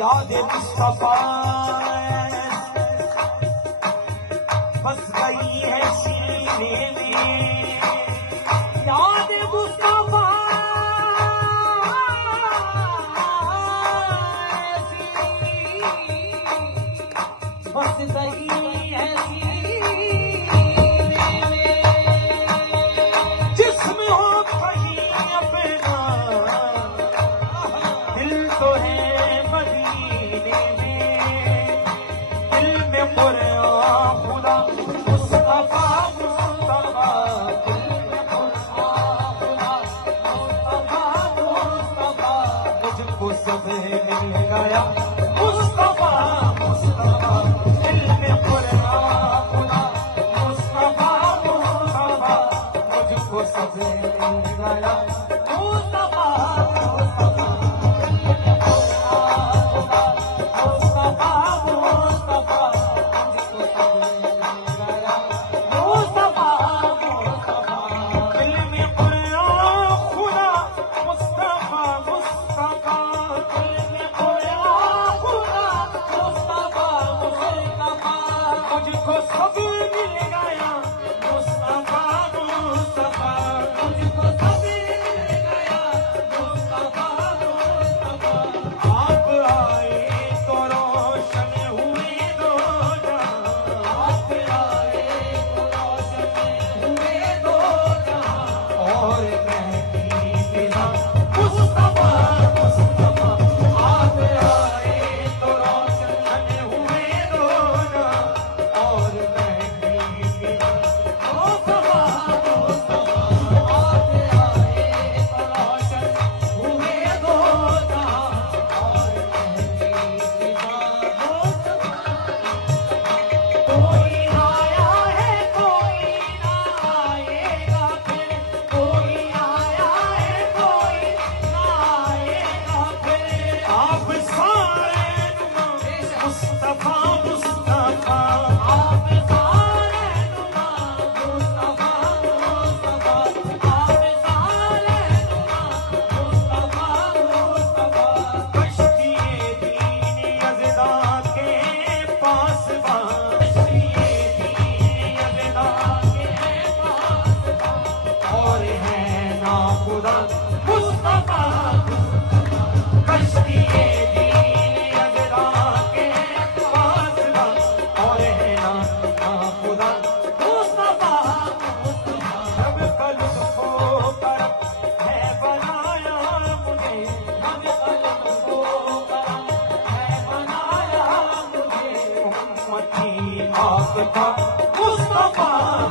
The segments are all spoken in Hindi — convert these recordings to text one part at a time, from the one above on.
याद मुस्तफा बस गई है सीने में, याद मुस्तफा बस गई है सीने में, जिसमें हो कहीं अपना दिल तो है मदीने में, दिल में कुरान खुदा मुस्तफा मुस्तफा, दिल में कुरान खुदा मुस्तफा मुस्तफा, मुझको सब मिल गया मुस्तफा मुस्तफा, दिल में कुरान खुदा मुस्तफा मुस्तफा, मुझको सब मिल गया मुस्तफा मुस्तफा, मुस्तफा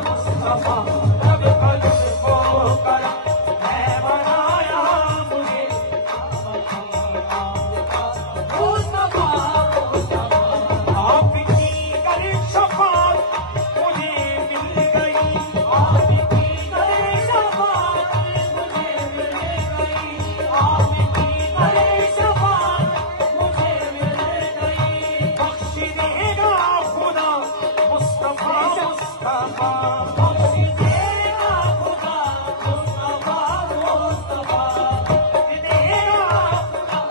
मुस्तफा रब का लुत्फ़ो करम है बनाया मुझे, मुस्तफा मुस्तफा आपकी कर शफाअत मुझे मिल गई, आपकी कर शफाअत मुझे मिल गई, आपकी कर शफाअत मुझे मिल गई, बख्श देगा खुदा मुस्तफा मुस्तफा, बख्श देगा खुदा मुस्तफा मुस्तफा, देगा खुदा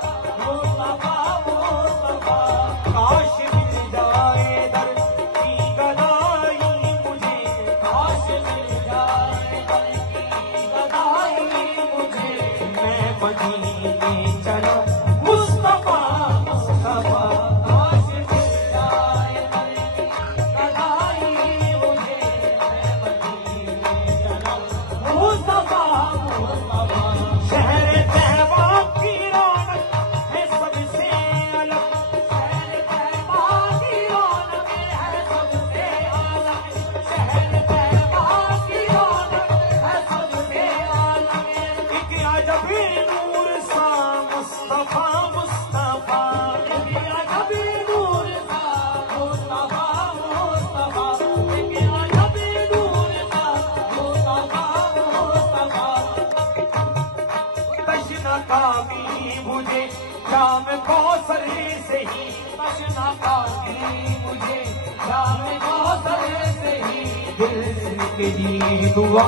मुस्तफा मुस्तफा, काश मिल जाए दर की गदाई मुझे, काश मिल जाए दर की गदाई मुझे, मैं मदीने चला मुस्तफा मुस्तफा, काश मिल जाए दर की गदाई मुझे, मैं मदीने चला मुस्तफा मुस्तफा, शहर तैबा की रौनक है सबसे अलग, शहर तैबा की रौनक है सबसे अलग, शहर तैबा की रौनक है सबसे अलग, एक अजबी नूर सा मुस्तफा मुस्तफा, एक अजबी नूर सा मुस्तफा मुस्तफा, एक अजबी नूर सा मुस्तफा मुस्तफा, तशना कामी मुझे जाम कौसर से ही, तशना कामी मुझे जाम कौसर से ही, दिल से तेरी दुआ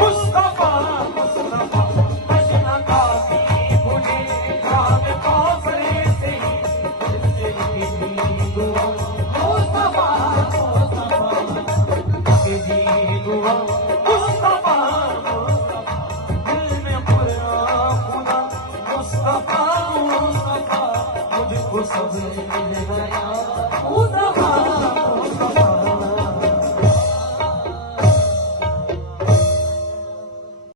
मुस्तफा मुस्तफा, तशना कामी मुझे जाम कौसर से ही, दिल वो सब मिल गए।